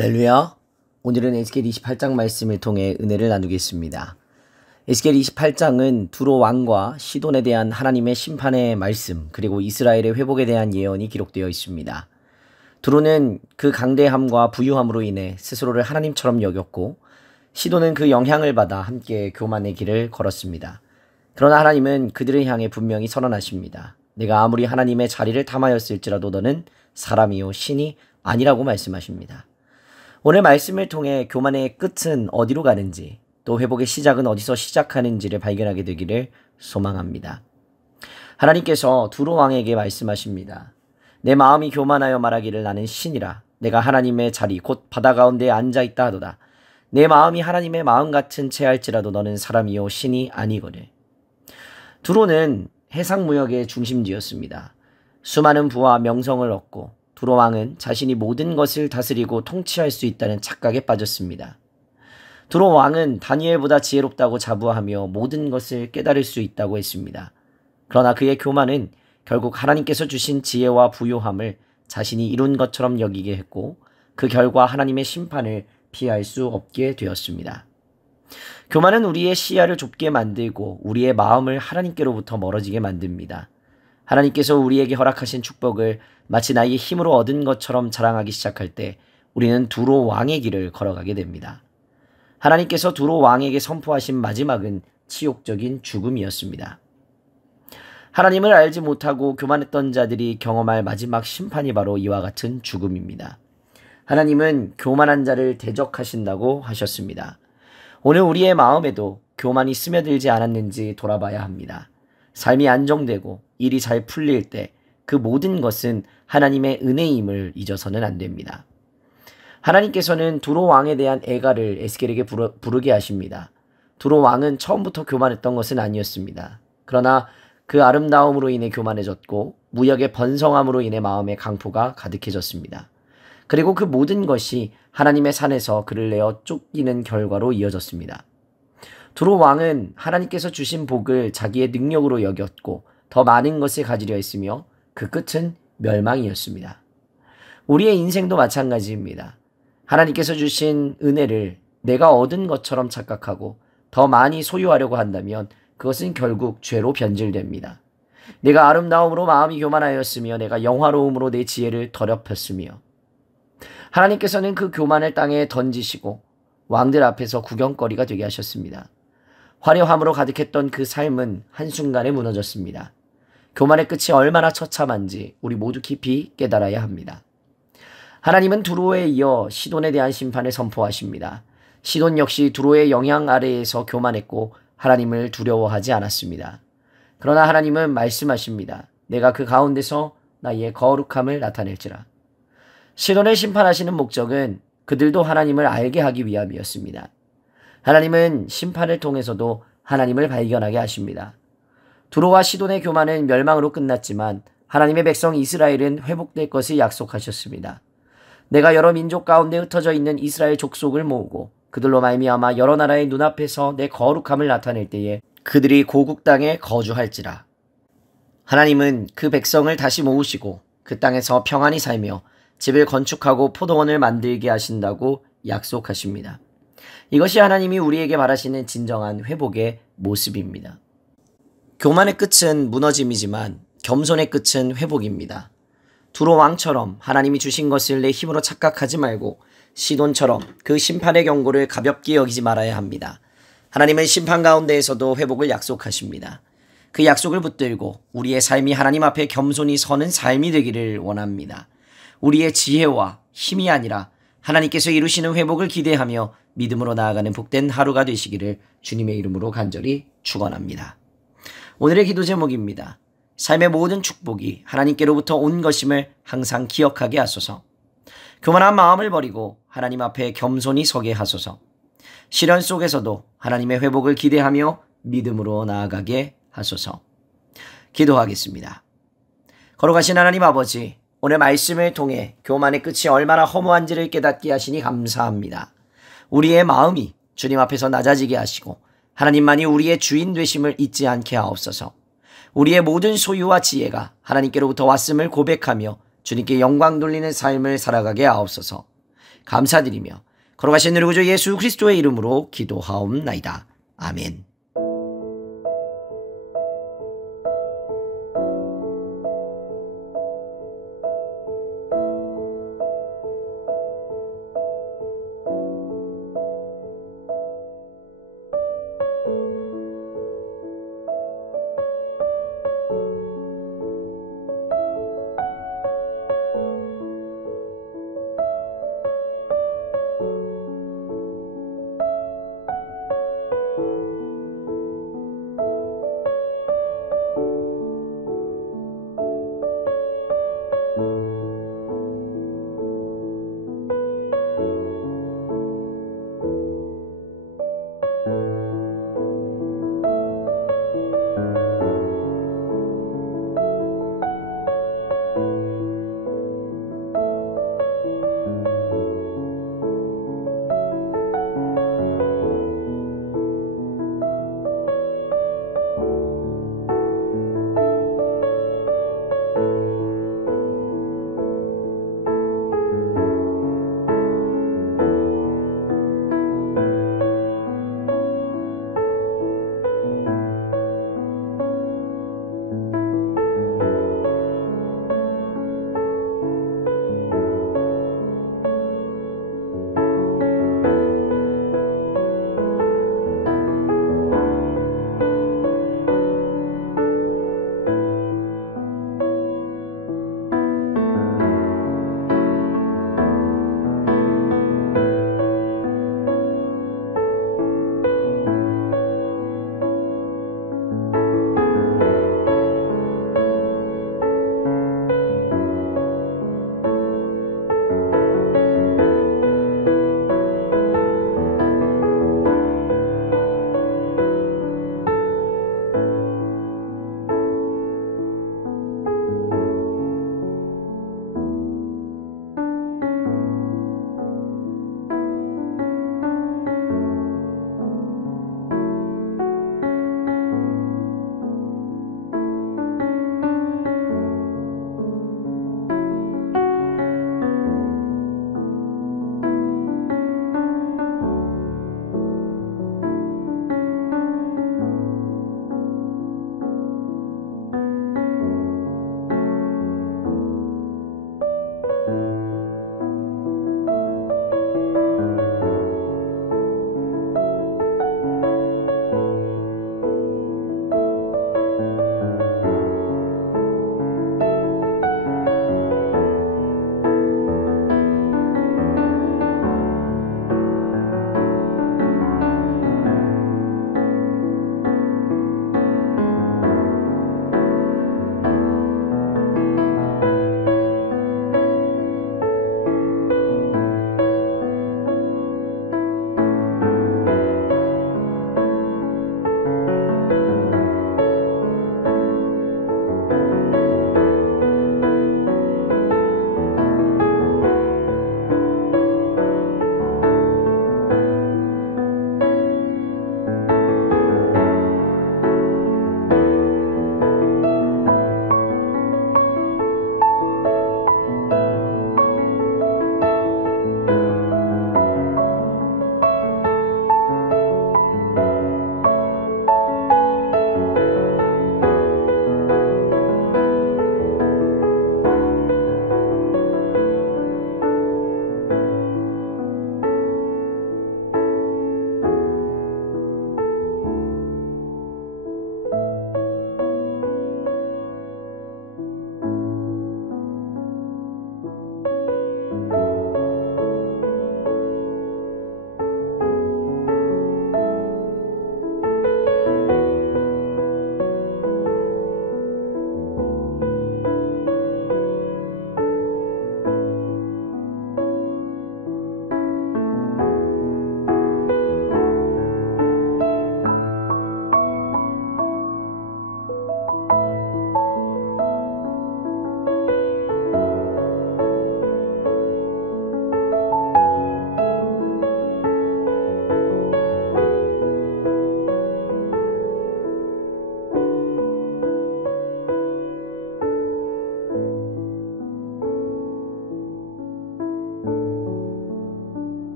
할렐루야. 오늘은 에스겔 28장 말씀을 통해 은혜를 나누겠습니다. 에스겔 28장은 두로 왕과 시돈에 대한 하나님의 심판의 말씀, 그리고 이스라엘의 회복에 대한 예언이 기록되어 있습니다. 두로는 그 강대함과 부유함으로 인해 스스로를 하나님처럼 여겼고, 시돈은 그 영향을 받아 함께 교만의 길을 걸었습니다. 그러나 하나님은 그들을 향해 분명히 선언하십니다. 내가 아무리 하나님의 자리를 탐하였을지라도 너는 사람이요 신이 아니라고 말씀하십니다. 오늘 말씀을 통해 교만의 끝은 어디로 가는지, 또 회복의 시작은 어디서 시작하는지를 발견하게 되기를 소망합니다. 하나님께서 두로 왕에게 말씀하십니다. 내 마음이 교만하여 말하기를 나는 신이라. 내가 하나님의 자리 곧 바다 가운데에 앉아있다 하도다. 내 마음이 하나님의 마음 같은 채할지라도 너는 사람이요 신이 아니거늘. 두로는 해상무역의 중심지였습니다. 수많은 부와 명성을 얻고 두로 왕은 자신이 모든 것을 다스리고 통치할 수 있다는 착각에 빠졌습니다. 두로 왕은 다니엘보다 지혜롭다고 자부하며 모든 것을 깨달을 수 있다고 했습니다. 그러나 그의 교만은 결국 하나님께서 주신 지혜와 부요함을 자신이 이룬 것처럼 여기게 했고, 그 결과 하나님의 심판을 피할 수 없게 되었습니다. 교만은 우리의 시야를 좁게 만들고 우리의 마음을 하나님께로부터 멀어지게 만듭니다. 하나님께서 우리에게 허락하신 축복을 마치 나의 힘으로 얻은 것처럼 자랑하기 시작할 때 우리는 두로 왕의 길을 걸어가게 됩니다. 하나님께서 두로 왕에게 선포하신 마지막은 치욕적인 죽음이었습니다. 하나님을 알지 못하고 교만했던 자들이 경험할 마지막 심판이 바로 이와 같은 죽음입니다. 하나님은 교만한 자를 대적하신다고 하셨습니다. 오늘 우리의 마음에도 교만이 스며들지 않았는지 돌아봐야 합니다. 삶이 안정되고 일이 잘 풀릴 때 그 모든 것은 하나님의 은혜임을 잊어서는 안 됩니다. 하나님께서는 두로 왕에 대한 애가를 에스겔에게 부르게 하십니다. 두로 왕은 처음부터 교만했던 것은 아니었습니다. 그러나 그 아름다움으로 인해 교만해졌고 무역의 번성함으로 인해 마음의 강포가 가득해졌습니다. 그리고 그 모든 것이 하나님의 산에서 그를 내어 쫓기는 결과로 이어졌습니다. 두로 왕은 하나님께서 주신 복을 자기의 능력으로 여겼고 더 많은 것을 가지려 했으며 그 끝은 멸망이었습니다. 우리의 인생도 마찬가지입니다. 하나님께서 주신 은혜를 내가 얻은 것처럼 착각하고 더 많이 소유하려고 한다면 그것은 결국 죄로 변질됩니다. 내가 아름다움으로 마음이 교만하였으며 내가 영화로움으로 내 지혜를 더럽혔으며, 하나님께서는 그 교만을 땅에 던지시고 왕들 앞에서 구경거리가 되게 하셨습니다. 화려함으로 가득했던 그 삶은 한순간에 무너졌습니다. 교만의 끝이 얼마나 처참한지 우리 모두 깊이 깨달아야 합니다. 하나님은 두로에 이어 시돈에 대한 심판을 선포하십니다. 시돈 역시 두로의 영향 아래에서 교만했고 하나님을 두려워하지 않았습니다. 그러나 하나님은 말씀하십니다. 내가 그 가운데서 나의 거룩함을 나타낼지라. 시돈을 심판하시는 목적은 그들도 하나님을 알게 하기 위함이었습니다. 하나님은 심판을 통해서도 하나님을 발견하게 하십니다. 두로와 시돈의 교만은 멸망으로 끝났지만 하나님의 백성 이스라엘은 회복될 것을 약속하셨습니다. 내가 여러 민족 가운데 흩어져 있는 이스라엘 족속을 모으고 그들로 말미암아 여러 나라의 눈앞에서 내 거룩함을 나타낼 때에 그들이 고국 땅에 거주할지라. 하나님은 그 백성을 다시 모으시고 그 땅에서 평안히 살며 집을 건축하고 포도원을 만들게 하신다고 약속하십니다. 이것이 하나님이 우리에게 바라시는 진정한 회복의 모습입니다. 교만의 끝은 무너짐이지만 겸손의 끝은 회복입니다. 두로 왕처럼 하나님이 주신 것을 내 힘으로 착각하지 말고 시돈처럼 그 심판의 경고를 가볍게 여기지 말아야 합니다. 하나님은 심판 가운데에서도 회복을 약속하십니다. 그 약속을 붙들고 우리의 삶이 하나님 앞에 겸손히 서는 삶이 되기를 원합니다. 우리의 지혜와 힘이 아니라 하나님께서 이루시는 회복을 기대하며 믿음으로 나아가는 복된 하루가 되시기를 주님의 이름으로 간절히 축원합니다. 오늘의 기도 제목입니다. 삶의 모든 축복이 하나님께로부터 온 것임을 항상 기억하게 하소서. 교만한 마음을 버리고 하나님 앞에 겸손히 서게 하소서. 시련 속에서도 하나님의 회복을 기대하며 믿음으로 나아가게 하소서. 기도하겠습니다. 거룩하신 하나님 아버지, 오늘 말씀을 통해 교만의 끝이 얼마나 허무한지를 깨닫게 하시니 감사합니다. 우리의 마음이 주님 앞에서 낮아지게 하시고 하나님만이 우리의 주인 되심을 잊지 않게 하옵소서. 우리의 모든 소유와 지혜가 하나님께로부터 왔음을 고백하며 주님께 영광 돌리는 삶을 살아가게 하옵소서. 감사드리며 걸어가신 우리 구주 예수 그리스도의 이름으로 기도하옵나이다. 아멘.